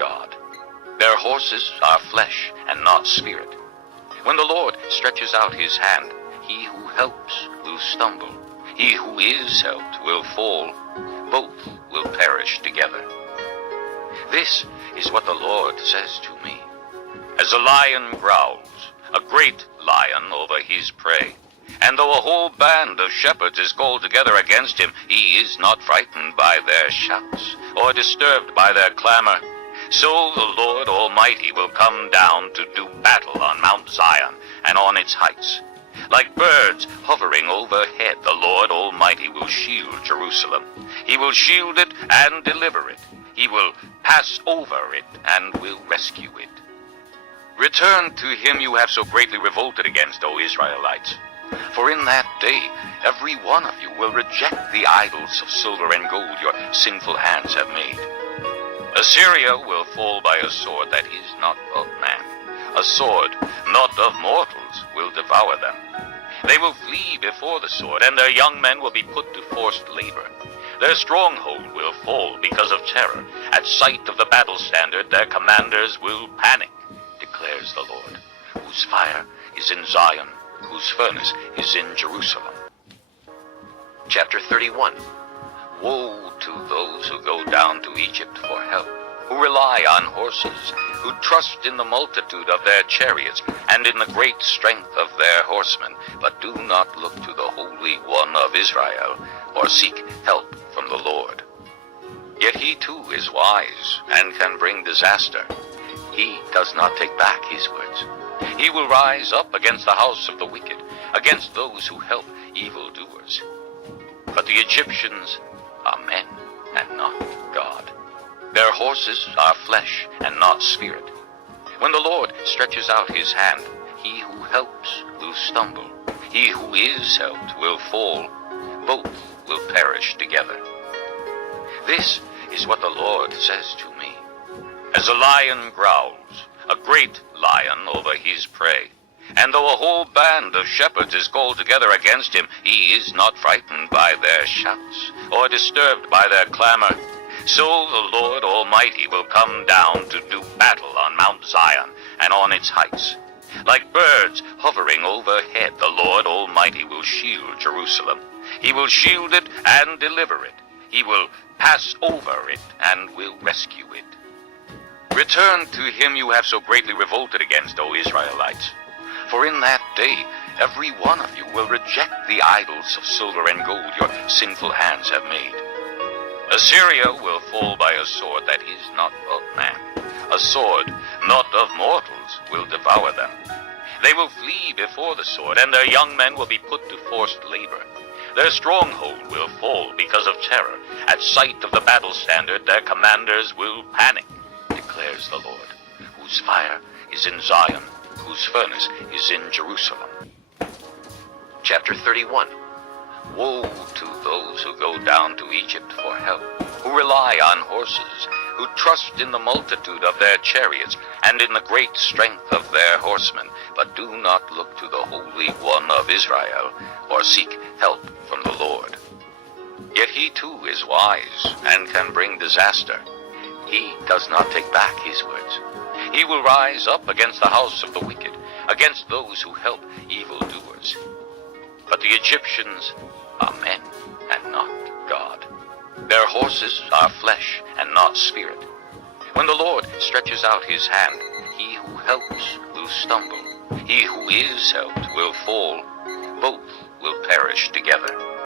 God. Their horses are flesh and not spirit. When the Lord stretches out his hand, he who helps will stumble. He who is helped will fall. Both will perish together. This is what the Lord says to me. As a lion growls, a great lion over his prey, and though a whole band of shepherds is called together against him, he is not frightened by their shouts, or disturbed by their clamor. So the Lord Almighty will come down to do battle on Mount Zion and on its heights. Like birds hovering overhead, the Lord Almighty will shield Jerusalem. He will shield it and deliver it. He will pass over it and will rescue it. Return to him you have so greatly revolted against, O Israelites. For in that day every one of you will reject the idols of silver and gold your sinful hands have made. Assyria will fall by a sword that is not of man. A sword not of mortals will devour them. They will flee before the sword, and their young men will be put to forced labor. Their stronghold will fall because of terror. At sight of the battle standard, their commanders will panic, declares the Lord, whose fire is in Zion, whose furnace is in Jerusalem. Chapter 31. Woe to those who go down to Egypt for help, who rely on horses, who trust in the multitude of their chariots and in the great strength of their horsemen, but do not look to the Holy One of Israel, or seek help from the Lord. Yet he too is wise and can bring disaster. He does not take back his words. He will rise up against the house of the wicked, against those who help evildoers. But the Egyptians are men and not God. Their horses are flesh and not spirit. When the Lord stretches out his hand, he who helps will stumble. He who is helped will fall. Both will perish together. This is what the Lord says to me. As a lion growls, a great lion over his prey, and though a whole band of shepherds is called together against him, he is not frightened by their shouts, or disturbed by their clamor. So the Lord Almighty will come down to do battle on Mount Zion and on its heights. Like birds hovering overhead, the Lord Almighty will shield Jerusalem. He will shield it and deliver it. He will pass over it and will rescue it. Return to him you have so greatly revolted against, O Israelites. For in that day every one of you will reject the idols of silver and gold your sinful hands have made. Assyria will fall by a sword that is not of man. A sword not of mortals will devour them. They will flee before the sword, and their young men will be put to forced labor. Their stronghold will fall because of terror. At sight of the battle standard, their commanders will panic, declares the Lord, whose fire is in Zion, whose furnace is in Jerusalem. Chapter 31. Woe to those who go down to Egypt for help, who rely on horses, who trust in the multitude of their chariots and in the great strength of their horsemen, but do not look to the Holy One of Israel, or seek help from the Lord. Yet he too is wise and can bring disaster. He does not take back his words. He will rise up against the house of the wicked, against those who help evildoers. But the Egyptians are men and not God. Their horses are flesh and not spirit. When the Lord stretches out his hand, he who helps will stumble. He who is helped will fall. Both will perish together.